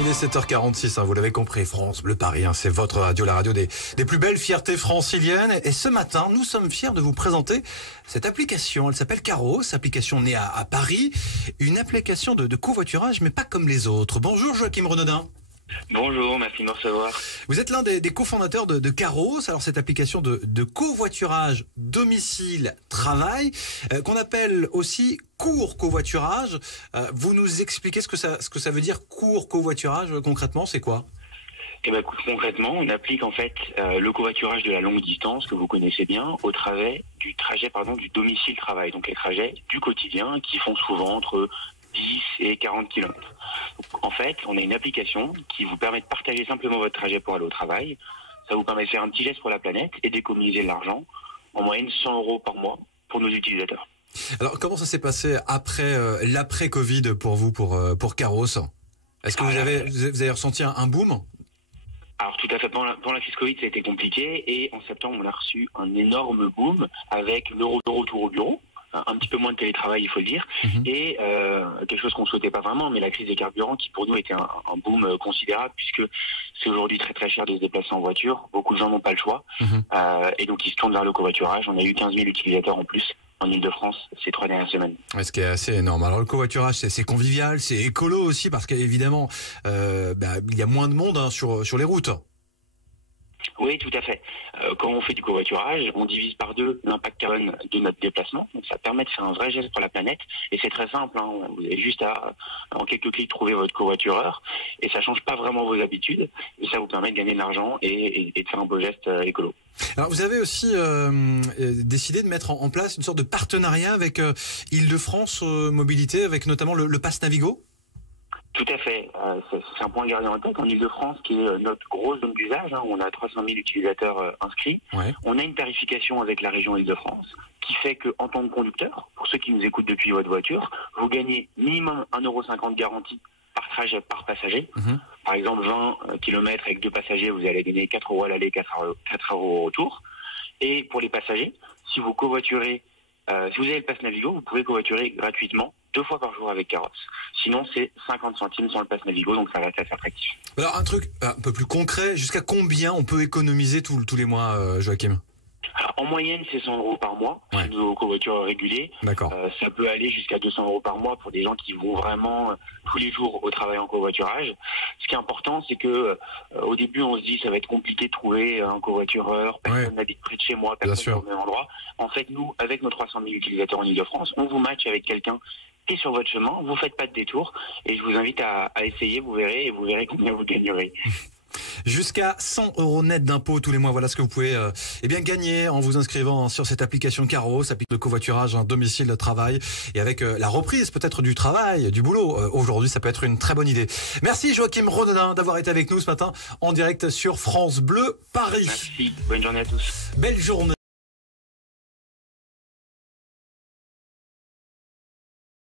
Il est 7h46, vous l'avez compris, France Bleu Paris, c'est votre radio, la radio des plus belles fiertés franciliennes. Et ce matin, nous sommes fiers de vous présenter cette application. Elle s'appelle Caros, application née à Paris, une application de covoiturage, mais pas comme les autres. Bonjour Joachim Renaudin. Bonjour, merci de me recevoir. Vous êtes l'un des cofondateurs de Caros, alors cette application de covoiturage domicile-travail, qu'on appelle aussi court covoiturage. Vous nous expliquez ce que ça veut dire court covoiturage concrètement, c'est quoi ? Eh ben, concrètement, on applique en fait le covoiturage de la longue distance que vous connaissez bien au travers du trajet du domicile-travail, donc les trajets du quotidien qui font souvent entre 10 et 40 km. En fait, on a une application qui vous permet de partager simplement votre trajet pour aller au travail. Ça vous permet de faire un petit geste pour la planète et d'économiser de l'argent, en moyenne 100 € par mois pour nos utilisateurs. Alors, comment ça s'est passé après l'après-Covid pour vous, pour Caros ? Est-ce que vous avez ressenti un boom ? Alors tout à fait, pendant la crise Covid, ça a été compliqué et en septembre, on a reçu un énorme boom avec le retour au bureau. Un petit peu moins de télétravail, il faut le dire, et quelque chose qu'on ne souhaitait pas vraiment, mais la crise des carburants qui pour nous était un boom considérable puisque c'est aujourd'hui très très cher de se déplacer en voiture, beaucoup de gens n'ont pas le choix, et donc ils se tournent vers le covoiturage. On a eu 15 000 utilisateurs en plus en Ile-de-France ces 3 dernières semaines. Ce qui est assez énorme. Alors le covoiturage, c'est convivial, c'est écolo aussi parce qu'évidemment, il y a moins de monde sur les routes. Oui, tout à fait. Quand on fait du covoiturage, on divise par 2 l'impact carbone de notre déplacement. Donc ça permet de faire un vrai geste pour la planète. Et c'est très simple, vous avez juste à, en quelques clics, trouver votre covoitureur. Et ça change pas vraiment vos habitudes. Et ça vous permet de gagner de l'argent et de faire un beau geste écolo. Alors vous avez aussi décidé de mettre en place une sorte de partenariat avec Île-de-France Mobilité, avec notamment le Pass Navigo. Tout à fait. C'est un point à garder en tête. En Ile-de-France, qui est notre grosse zone d'usage, où on a 300 000 utilisateurs inscrits, on a une tarification avec la région Île-de-France qui fait qu'en tant que conducteur, pour ceux qui nous écoutent depuis votre voiture, vous gagnez minimum 1,50 € garanti par trajet, par passager. Par exemple, 20 km avec 2 passagers, vous allez gagner 4 € à l'aller, 4 € au retour. Et pour les passagers, si vous covoiturez, si vous avez le Pass Navigo, vous pouvez covoiturer gratuitement 2 fois par jour avec Caros. Sinon, c'est 50 centimes sans le Pass Navigo, donc ça reste assez attractif. Alors, un truc un peu plus concret, jusqu'à combien on peut économiser tous les mois, Joachim ? Alors, en moyenne, c'est 100 € par mois chez nos covoitureurs réguliers. D'accord. Ça peut aller jusqu'à 200 € par mois pour des gens qui vont vraiment tous les jours au travail en covoiturage. Ce qui est important, c'est que au début, on se dit ça va être compliqué de trouver un covoitureur, personne n'habite près de chez moi, personne au même endroit. En fait, nous, avec nos 300 000 utilisateurs en Ile-de-France, on vous matche avec quelqu'un qui est sur votre chemin, vous faites pas de détour, et je vous invite à essayer, vous verrez combien vous gagnerez. Jusqu'à 100 € net d'impôts tous les mois. Voilà ce que vous pouvez gagner en vous inscrivant sur cette application Caros, application de covoiturage, domicile de travail. Et avec la reprise peut-être du travail, du boulot, aujourd'hui, ça peut être une très bonne idée. Merci Joachim Renaudin d'avoir été avec nous ce matin en direct sur France Bleu Paris. Merci, bonne journée à tous. Belle journée.